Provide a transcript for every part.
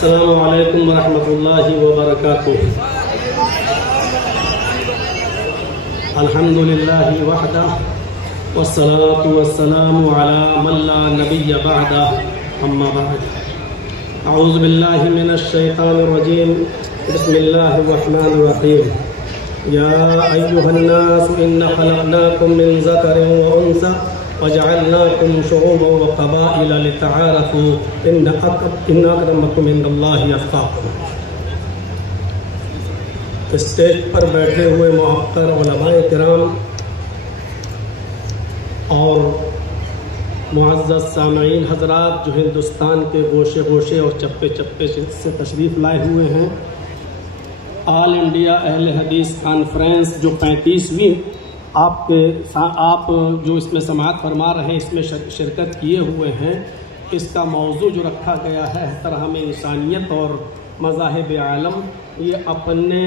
السلام علیکم ورحمۃ اللہ وبرکاتہ۔ الحمد للہ وحدہ والصلاة والسلام علی من لا نبی بعدہ، اما بعد۔ اعوذ باللہ من الشیطان الرجیم، بسم اللہ الرحمن الرحیم۔ یا ایہا الناس ان خلقناکم من ذکر وانثی وجعلناکم شعوبا وقبائل لتعارفوا ان اکرمکم عند اللہ اتقاکم۔ اسٹیج پر بیٹھے ہوئے محترم علماء کرام اور معزز سامعین حضرات جو ہندوستان کے گوشے گوشے اور چپے چپے سے تشریف لائے ہوئے ہیں، آل انڈیا اہل حدیث کانفرنس جو 35ویں آپ جو اس میں سماعت فرما رہے ہیں، اس میں شرکت کیے ہوئے ہیں، اس کا موضوع جو رکھا گیا ہے احترام انسانیت اور مذاہب عالم، یہ اپنے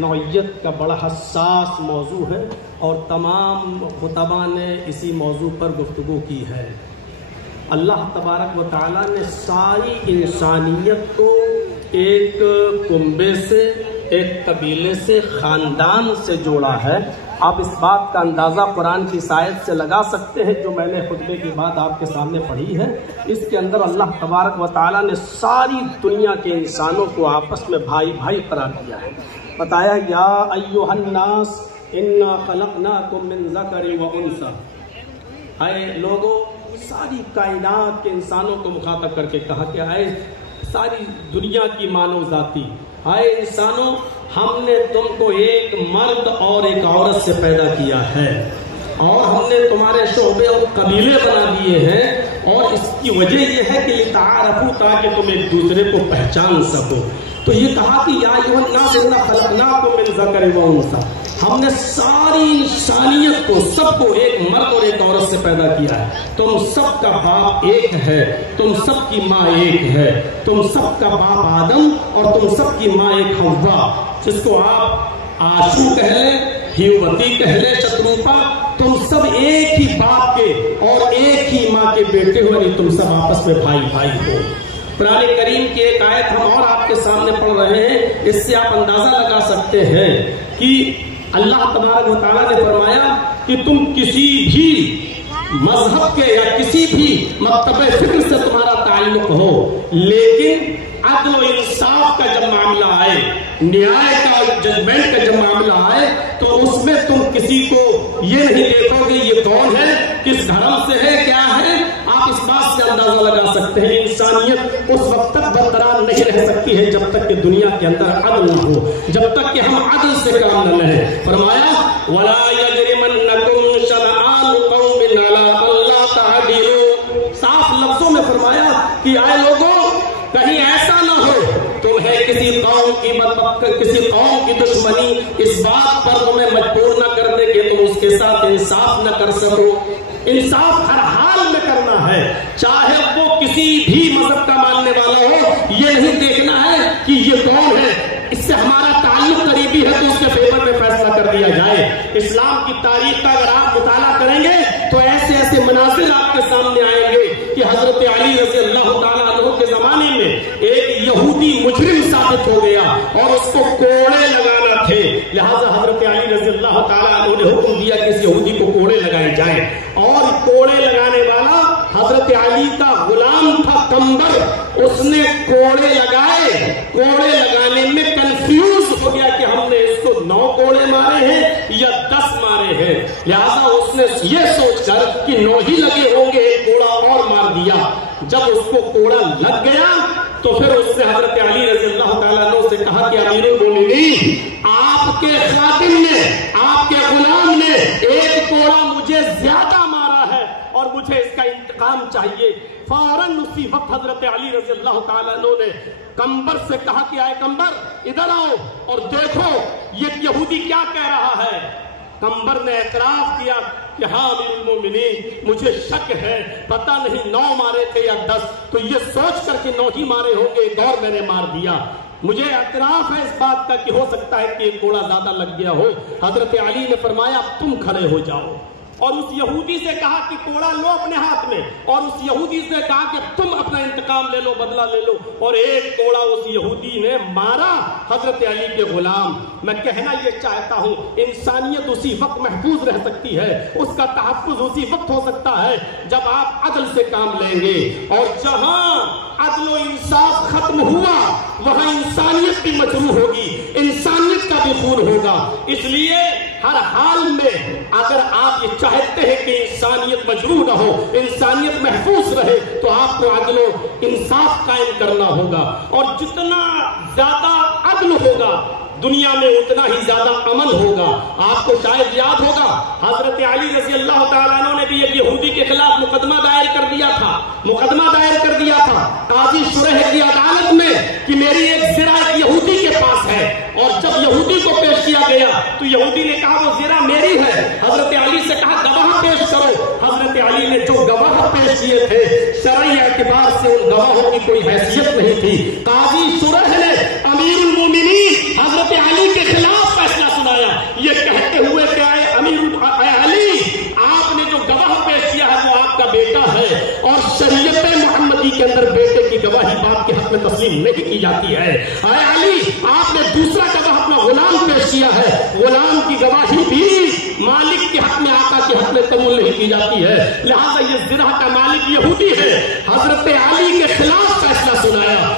نوعیت کا بڑا حساس موضوع ہے اور تمام خطباء نے اسی موضوع پر گفتگو کی ہے۔ اللہ تبارک و تعالیٰ نے ساری انسانیت کو ایک کنبے سے، ایک قبیلے سے، خاندان سے جوڑا ہے۔ آپ اس بات کا اندازہ قرآن کی آیت سے لگا سکتے ہیں جو میں نے خطبے کے بعد آپ کے سامنے پڑھی ہے۔ اس کے اندر اللہ تبارک و تعالیٰ نے ساری دنیا کے انسانوں کو آپس میں بھائی بھائی قرار دیا ہے۔ بتایا یا ایھا الناس انا خلقناکم من ذکر و انثی، اے لوگوں، ساری کائنات کے انسانوں کو مخاطب کر کے کہا کہ اے ساری دنیا کی مانو ذاتی، اے انسانوں، ہم نے تم کو ایک مرد اور ایک عورت سے پیدا کیا ہے اور ہم نے تمہارے شعبے اور قبیلے بنا دیے ہیں، اور اس کی وجہ یہ ہے کہ لتعارفوا، تاکہ تم ایک دوسرے کو پہچان سکو۔ تو یہ کہا کہ یا ایھا الناس انا خلقناکم من ذکر و انثی، ہم نے ساری انسانیت کو، سب کو ایک مرد اور ایک عورت سے پیدا کیا ہے۔ تم سب کا باپ ایک ہے، تم سب کی ماں ایک ہے، تم سب کا باپ آدم اور تم سب کی ماں ایک حوا، جس کو آپ آشو کہہ لیں، ہیووتی کہہ لیں، شتروپا، تم سب ایک ہی باپ کے اور ایک ہی ماں کے بیٹے ہو، یعنی تم سب آپس میں بھائی بھائی ہو۔ قرآن کریم کی ایک آیت ہم اور آپ کے سامنے پڑھ رہے ہیں، اس سے آپ اندازہ لگا سکتے ہیں کہ اللہ تبارک و تعالیٰ نے فرمایا کہ تم کسی بھی مذہب کے یا کسی بھی مکتب فکر سے تمہارا تعلق ہو، لیکن عدل و انصاف کا جب معاملہ آئے، نیائے کا، ججمنٹ کا جب معاملہ آئے، تو اس میں تم کسی کو یہ نہیں دیکھو گے یہ کون ہے، کس دھرم سے ہے، کیا ہے۔ آپ اس بات سے اندازہ لگا سکتے ہیں انسانیت اس وقت تک برقرار نہیں رہ سکتی ہے جب تک کہ دنیا کے اندر عدل نہ ہو، جب تک کہ ہم عدل سے کام نہ لیں۔ فرمایا وَلَا يَجْرِمَنَّكُمْ شَنَآنُ قَوْمٍ عَلَىٰ أَلَّا تَعْدِلُوا، صاف لفظوں میں فرمایا کہ اے لوگوں، کہیں ایسا نہ ہو تمہیں کسی قوم کی دشمنی اس بات پر تمہیں مجبور نہ کر دے کہ تم اس کے ساتھ انصاف نہ کر سکو۔ انصاف ہر حال میں کرنا ہے، چاہے وہ کسی بھی مذہب کا ماننے والا ہو۔ یہ نہیں دیکھنا ہے کہ یہ کون ہے، اس سے ہمارا تعلق قریبی ہے تو اس کے فیور میں فیصلہ کر دیا جائے۔ اسلام کی تاریخ کا اگر آپ مطالعہ کریں گے تو ایسے ایسے مناظر آپ کے سامنے آئیں گے کہ حضرت علی رضی اللہ تعالیٰ عنہ کے زمانے میں ایک یہودی مجرم ثابت ہو گیا اور اس کو کوڑے لگانا تھے، لہذا حضرت علی رضی اللہ تعالیٰ عنہ نے حکم دیا کہ اس یہودی کو کوڑے لگائے جائیں، اور کوڑے لگانے والا حضرت علی کا غلام تھا قمبر، اس نے کوڑے لگائے، کوڑے لگانے میں کنفیوز ہو گیا کہ ہم نے اس کو 9 کوڑے مارے ہیں یا 10 مارے ہیں، لہذا اس نے یہ سوچ کر کہ 9 ہی لگے ہوں گے ایک کوڑا اور مار دیا۔ جب اس کو کوڑا لگ گیا تو پھر اس نے حضرت علی رضی اللہ تعالیٰ عنہ سے کہا کہ امیر المومنین، آپ کے خادم نے، آپ کے غلام نے ایک کوڑا مجھے زیادہ مارا ہے اور مجھے اس کا انتقام چاہیے۔ فوراً اسی وقت حضرت علی رضی اللہ تعالیٰ عنہ نے قمبر سے کہا کہ اے قمبر ادھر آؤ اور دیکھو یہ یہودی کیا کہہ رہا ہے۔ قمبر نے اعتراف کیا کہ ہاں امیر المومنین، مجھے شک ہے، پتہ نہیں 9 مارے تھے یا 10، تو یہ سوچ کر کہ 9 ہی مارے ہوں گے، ایک اور میں نے مار دیا۔ مجھے اعتراف ہے اس بات کا کہ ہو سکتا ہے کہ ایک کوڑا زیادہ لگ گیا ہو۔ حضرت علی نے فرمایا اب تم کھڑے ہو جاؤ۔ اور اس یہودی سے کہا کہ کوڑا لو اپنے ہاتھ میں، اور اس یہودی سے کہا کہ تم اپنا انتقام لے لو، بدلہ لے لو، اور ایک کوڑا اس یہودی نے مارا حضرت علی کے غلام۔ میں کہنا یہ چاہتا ہوں انسانیت اسی وقت محفوظ رہ سکتی ہے، اس کا تحفظ اسی وقت ہو سکتا ہے جب آپ عدل سے کام لیں گے، اور جہاں عدل و انصاف ختم ہوا وہاں انسانیت بھی مجروح ہوگی، انسانیت کا بھی خون ہوگا۔ اس لیے ہر حال میں اگر آپ یہ چاہتے ہیں کہ انسانیت مجروح نہ ہو، انسانیت محفوظ رہے، تو آپ کو عدل و انصاف قائم کرنا ہوگا، اور جتنا زیادہ عدل ہوگا دنیا میں اتنا ہی زیادہ امن ہوگا۔ آپ کو شاید یاد ہوگا حضرت علی رضی اللہ تعالیٰ عنہ نے بھی ایک یہودی کے خلاف مقدمہ دائر کر دیا تھا قاضی شریح کی عدالت میں کہ میری ایک زرہ ایک یہودی کے پاس ہے، اور جب یہودی کو پیش کیا گیا تو یہودی نے کہا وہ زرہ میری ہے۔ حضرت علی سے کہا گواہ پیش کرو۔ حضرت علی نے جو گواہ پیش کیے تھے شرعی اعتبار سے ان گواہوں کی کوئی حیثیت نہیں تھی۔ قاضی شریح نے امیر المومنین حضرت علی کے خلاف فیصلہ سنایا، یہ کہتے ہوئے کہ اے علی، آپ نے جو گواہ پیش کیا ہے وہ آپ کا بیٹا ہے، اور شریعت محمدی کے اندر بیٹے کی گواہی باپ کے حق میں تسلیم نہیں کی جاتی ہے۔ اے علی، آپ نے دوسرا گواہ اپنا غلام پیش کیا ہے، غلام کی گواہی بھی مالک کے حق میں آقا کے حق میں قبول نہیں کی جاتی ہے، لہذا یہ زرہ کا مالک یہودی ہے۔ حضرت علی کے خلاف فیصلہ سنایا۔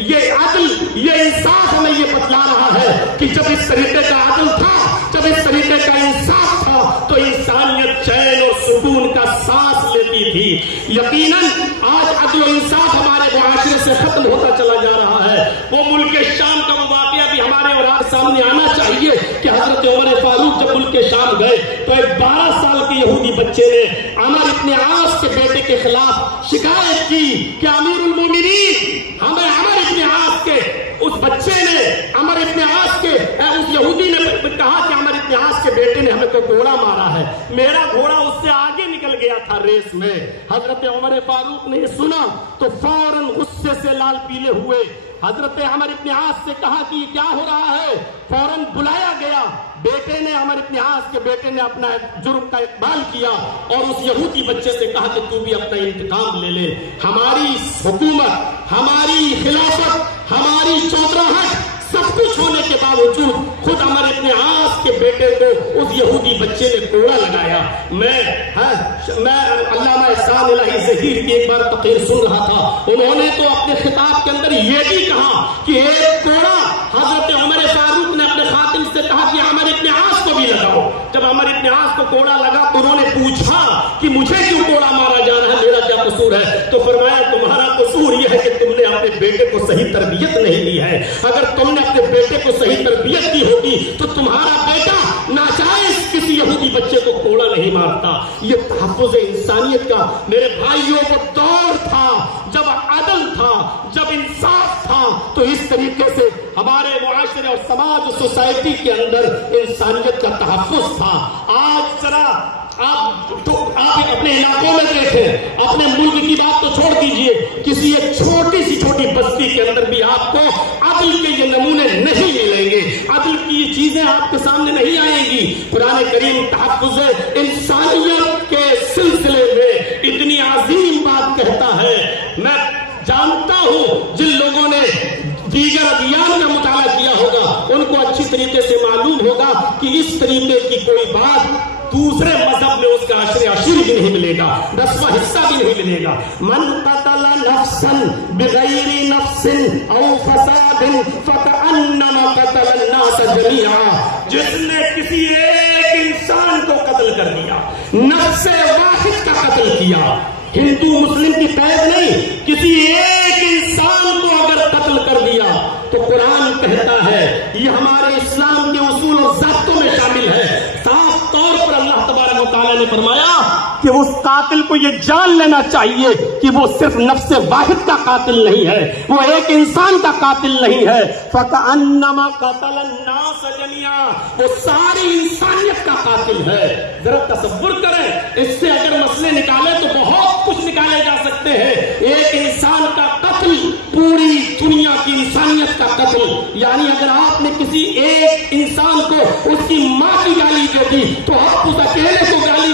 یہ عدل، یہ انصاف ہمیں یہ بتلا رہا ہے کہ جب اس طریقے کا عدل تھا، جب اس طریقے کا انصاف تھا، تو انسانیت چین اور سکون کا سانس لیتی تھی۔ یقیناً آج عدل و انصاف ہمارے معاشرے سے ختم ہوتا چلا جا رہا ہے۔ وہ ملک شام کا وہ واقعہ بھی ہمارے اور آپ سامنے آنا چاہیے کہ حضرت عمر فاروق جب ملک شام گئے تو ایک 12 سال کے یہودی بچے نے عمر ابن عاص کے بیٹے کے خلاف شکایت کی کہ امیر المومنین، ہمیں عمر ابن عاص کے اس بچے نے، عمر ابن عاص کے اس یہودی نے کہا کہ عمر ابن عاص کے بیٹے نے ہمیں کوئی گھوڑا مارا ہے، میرا گھوڑا اس سے آگے نکل گیا تھا ریس میں۔ حضرت عمر فاروق نے یہ سنا تو فوراً غصے سے لال پیلے ہوئے حضرت عمر ابن عاص سے کہا کہ یہ کیا ہو رہا ہے۔ فوراً بلایا گیا، بیٹے نے، عمر ابن عاص کے بیٹے نے اپنا جرم کا اقبال کیا اور اس یہودی بچے سے کہا کہ تو بھی اپنا انتقام لے لے۔ ہماری حکومت، ہماری خلافت، ہماری چودراہٹ، سب کچھ ہونے کے باوجود خود عمر ابن عاص کے بیٹے کو اس یہودی بچے نے کوڑا لگایا۔ میں علامہ احسان الہی ظہیر کی ایک بار تقریر سن رہا تھا، انہوں نے تو اپنے خطاب کے اندر یہ بھی کہا کہ ایک کوڑا حضرت عمر فاروق نے اپنے خاتم سے کہا کہ عمر ابن عاص کو بھی لگاؤ۔ جب عمر ابن عاص کو کوڑا لگا تو انہوں نے پوچھا کہ مجھے کیوں کوڑا مارا جا رہا ہے، میرا کیا قصور ہے؟ تو فرمایا تمہارا قصور یہ ہے کہ تم نے اپنے بیٹے کو صحیح تربیت نہیں دی ہے۔ اگر تم نے اپنے بیٹے کو صحیح تربیت دی ہوتی تو تمہارا بیٹا ناجائز کسی یہودی بچے کو کوڑا نہیں مارتا۔ یہ تحفظ انسانیت کا میرے بھائیوں وہ دور تھا جب عدل تھا، جب انصاف تھا، تو اس طریقے سے ہمارے معاشرے اور سماج اور سوسائٹی کے اندر انسانیت کا تحفظ تھا۔ آج ذرا آپ اپنے علاقوں میں دیکھیں، اپنے ملک کی بات تو چھوڑ دیجئے، کسی ایک چھوٹی سی چھوٹی بستی کے اندر بھی آپ کو عدل کے یہ نمونے نہیں ملیں گے، عدل کی یہ چیزیں آپ کے سامنے نہیں آئیں گی۔ قرآن کریم تحفظ انسانیت کے سلسلے میں اتنی عظیم بات کہتا ہے۔ میں جانتا ہوں جن لوگوں نے دیگر ادیان کا مطالعہ کیا ہوگا ان کو اچھی طریقے سے معلوم ہوگا کہ اس طریقے کی کوئی بات دوسرے مذہب میں اس کا عشر بھی نہیں ملے گا، 10واں حصہ بھی نہیں ملے گا۔ من قتل نفسا بغیر نفس او فساد فکأنما قتل الناس جميعا، جس نے کسی ایک انسان کو قتل کر دیا، نفس واحد کا قتل کیا، ہندو مسلم کی قید نہیں، کسی ایک انسان کو اگر قتل کر دیا تو قرآن کہتا ہے، یہ ہمارے اسلام کے اصول اور ضابطوں میں شامل ہے، صاف طور پر اللہ تبارک و تعالیٰ نے فرمایا کہ اس قاتل کو یہ جان لینا چاہیے کہ وہ صرف نفس واحد کا قاتل نہیں ہے، وہ ایک انسان کا قاتل نہیں ہے۔ فَكَأَنَّمَا قَتَلَ النَّاسَ جَمِيعًا، وہ ساری انسانیت کا قاتل ہے۔ ذرا تصور کریں، اس سے اگر مسئلے نکالے تو بہت کچھ نکالے جا سکتے ہیں۔ ایک انسان کا قتل پوری دنیا کی انسانیت کا قتل، یعنی اگر آپ نے کسی ایک انسان کو اس کی ماں کی گالی دے دی تو آپ اس اکیلے کو گالی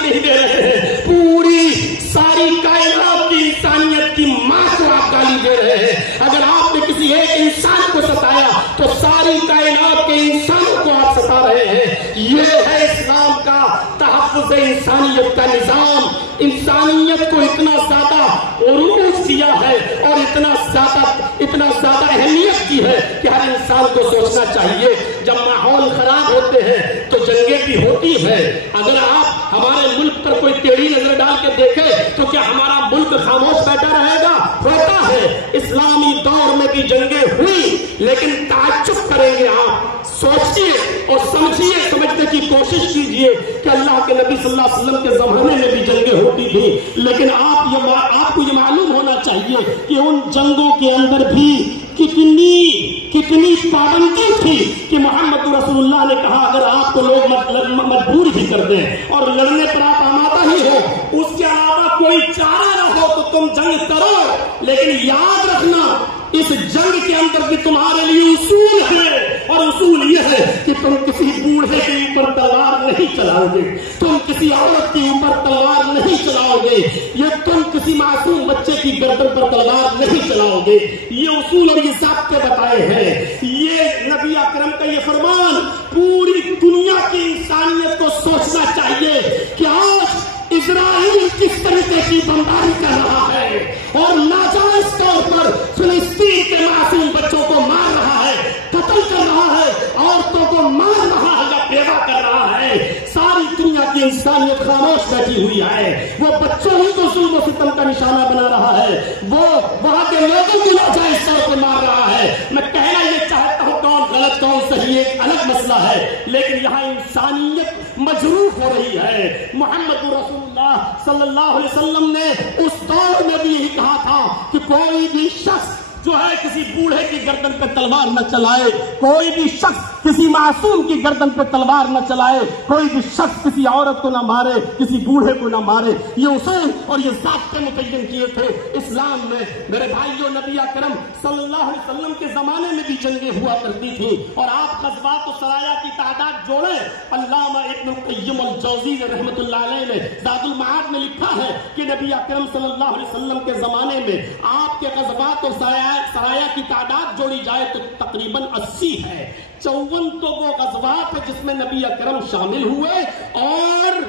سے انسانیت کا نظام انسانیت کو اتنا زیادہ عروج دیا ہے اور اتنا زیادہ اہمیت کی ہے کہ ہر انسان کو سوچنا چاہیے جب ماحول خراب ہوتے ہیں تو جنگیں بھی ہوتی ہیں. اگر آپ ہمارے ملک پر کوئی ٹیڑھی نظر ڈال کے دیکھے تو کیا ہمارا ملک خاموش بیٹھا رہے گا؟ ہوتا ہے. اسلامی دور میں بھی جنگیں ہوئی لیکن تعجب کریں گے آپ. سوچیے اور سمجھنے کی کوشش کیجئے کہ اللہ کے نبی صلی اللہ علیہ وسلم کے زمانے میں بھی جنگیں ہوتی تھی لیکن آپ کو یہ معلوم ہونا چاہیے کہ ان جنگوں کے اندر بھی کتنی پابندی تھی کہ محمد رسول اللہ نے کہا اگر آپ کو لوگ مجبور بھی کر دیں اور لڑنے پر آپ آمادہ ہی ہو اس کے علاوہ کوئی چارہ نہ ہو تو تم جنگ کرو لیکن یاد رکھنا اس جنگ کے اندر بھی تمہارے لیے اصول ہے اور اصول یہ ہے کہ تم کسی بوڑھے کے اوپر تلوار نہیں چلاؤ گے, تم کسی عورت کے اوپر تلوار نہیں چلاؤ گے, یہ تم کسی معصوم بچے کی گردن پر تلوار نہیں چلاؤ گے. یہ اصول اور یہ ضابطے بتائے ہیں. یہ نبی اکرم کا یہ فرمان پوری دنیا کی انسانیت کو سوچنا چاہیے کہ آج اسرائیل کس طریقے کی بمباری کر رہا ہے اور ناجائز طور پر فلسطین کے معصوم بچوں کو مار رہا ہے, قتل کر رہا ہے, عورتوں کو مار رہا ہے یا بیوہ کر رہا ہے. ساری دنیا کی انسانیت خاموش بیٹھی ہوئی ہے. وہ بچوں ہی کو ظلم و ستم کا نشانہ بنا رہا ہے, وہ وہاں کے لوگوں کو ناجائز طور پر مار رہا ہے. میں کہنا یہ چاہتا ہوں کون غلط کون صحیح ایک الگ مسئلہ ہے لیکن یہاں انسانیت مجروح ہو رہی ہے. محمد رسول اللہ صلی اللہ علیہ وسلم نے اس دور میں بھی یہی کہا تھا کہ کوئی بھی شخص جو ہے کسی بوڑھے کی گردن پہ تلوار نہ چلائے, کوئی بھی شخص کسی معصوم کی گردن پہ تلوار نہ چلائے, کوئی بھی شخص کسی عورت کو نہ مارے, کسی بوڑھے کو نہ مارے. یہ اصول اور یہ ضابطے متعین کیے تھے اسلام میں. میرے بھائیوں, نبی اکرم صلی اللہ علیہ وسلم کے زمانے میں بھی جنگیں ہوا کرتی تھیں اور آپ غزوات و سرایا کی تعداد جوڑیں. علامہ ابن القیم الجوزی رحمۃ اللہ علیہ نے زاد المعاد میں لکھا ہے کہ نبی اکرم صلی اللہ علیہ وسلم کے زمانے میں آپ کے غزوات و سرایا کی تعداد جوڑی جائے تو تقریباً 80 ہے. 54 تو وہ غزوات ہے جس میں نبی اکرم شامل ہوئے اور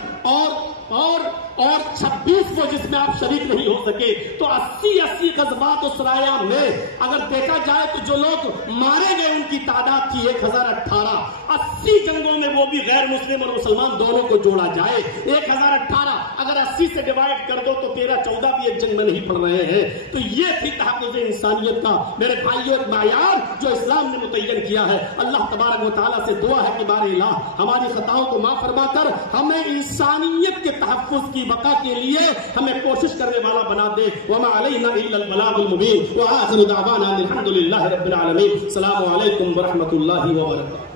26 وہ جس میں آپ شریک نہیں ہو سکے. تو 80 غزوات و سرایا میں اگر دیکھا جائے تو جو لوگ مارے گئے ان کی تعداد تھی 1018. 80 جنگوں میں وہ بھی غیر مسلم اور مسلمان دونوں کو جوڑا جائے 1018. اگر 80 سے ڈیوائڈ کر دو تو 13-14 بھی ایک جنگ میں نہیں پڑ رہے ہیں. تو یہ تھی تحفظ انسانیت کا میرے بھائیوں ایک معیار جو اسلام نے متعین کیا ہے. اللہ تبارک و تعالیٰ سے دعا ہے کہ بار الہ ہماری خطاؤں کو معاف فرما کر ہمیں انسانیت کے تحفظ کی بقا کے لیے ہمیں کوشش کرنے والا بنا دے. وما علینا الا البلاغ المبین وآخر دعوانا الحمد للہ رب العالمین. السلام علیکم ورحمۃ اللہ وبرکاتہ.